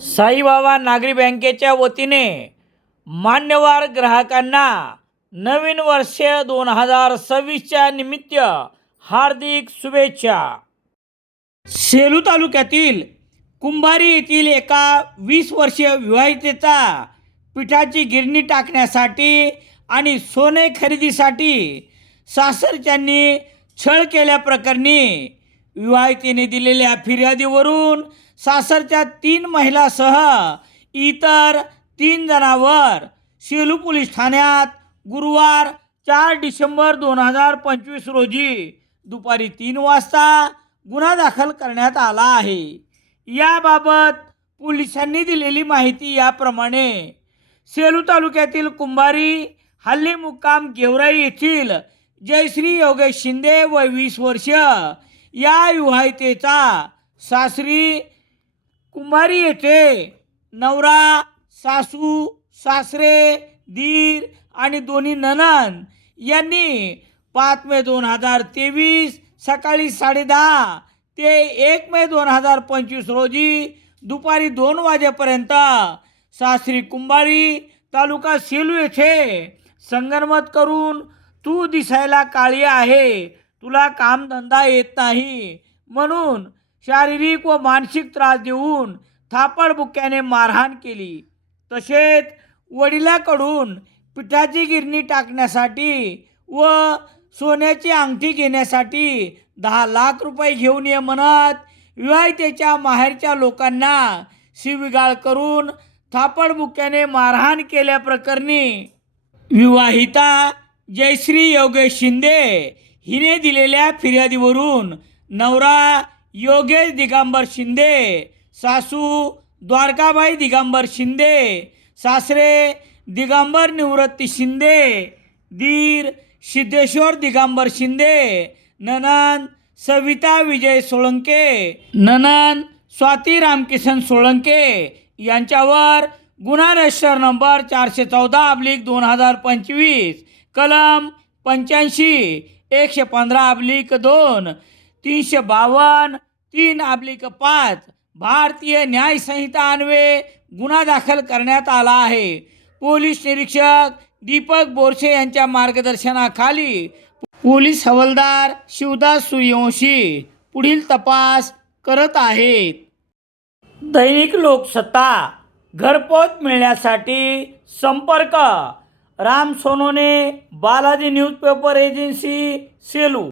साईबाबा नागरी बँकेच्या वतीने मान्यवर ग्राहकांना नवीन वर्ष दोन हजार सव्वीसच्या निमित्त हार्दिक शुभेच्छा. सेलू तालुक्यातील कुंभारी येथील एका वीस वर्षीय विवाहितेचा पिठाची गिरणी टाकण्यासाठी आणि सोने खरेदीसाठी सासरच्यांनी छळ केल्याप्रकरणी विवाहितेने दिलेल्या फिर्यादीवरून सासरच्या तीन महिलासह इतर तीन जणांवर सेलू पोलीस ठाण्यात गुरुवार चार डिसेंबर दोन हजार पंचवीस रोजी दुपारी तीन वाजता गुन्हा दाखल करण्यात आला आहे. याबाबत पोलिसांनी दिलेली माहिती याप्रमाणे सेलू तालुक्यातील कुंभारी हल्ली मुक्काम गेवराई येथील जयश्री योगेश शिंदे व वीस वर्ष या विवाहितेचा सासरी कुंभारी येथे नवरा सासू सासरे दीर आणि दोन्ही ननन यांनी पाच मे दोन हजार तेवीस सकाळी साडेदहा ते एक मे दोन हजार पंचवीस रोजी दुपारी दोन वाजेपर्यंत सासरी कुंभारी तालुका सेलू येथे संगनमत करून तू दिसायला काळी आहे. तुला कामधंदा येत नाही. म्हणून शारीरिक व मानसिक त्रास देऊन थापडबुक्याने मारहाण केली. तसेच वडिलाकडून पिठाची गिरणी टाकण्यासाठी व सोन्याची अंगठी घेण्यासाठी दहा लाख रुपये घेऊन ये म्हणत विवाहितेच्या माहेरच्या लोकांना शिविगाळ करून थापडबुक्याने मारहाण केल्याप्रकरणी विवाहिता जयश्री योगेश शिंदे हिने दिलेल्या फिर्यादीवरून नवरा योगेश दिगंबर शिंदे सासू द्वारकाबाई दिगंबर शिंदे सासरे दिगंबर निवृत्ती शिंदे दीर सिद्धेश्वर दिगंबर शिंदे ननन सविता विजय सोळंके ननन स्वाती रामकिशन सोळंके यांच्यावर गुन्हा रजिस्टर नंबर चारशे चौदा अब्लिक दोन हजार पंचवीस कलम पंच्याऐंशी एकशे पंधरा अब्लिक दोन तीनशे बावन्न तीन अब्लिक पाच. भारतीय न्याय संहिता अन्वये गुन्हा दाखल करण्यात आला आहे. पोलीस निरीक्षक दीपक बोरसे यांच्या मार्गदर्शनाखाली पोलीस हवालदार शिवदास सूर्यवंशी पुढील तपास करत आहेत. दैनिक लोकसत्ता घरपोच मिळण्यासाठी संपर्क. Ram Sonone Balaji newspaper agency Selu.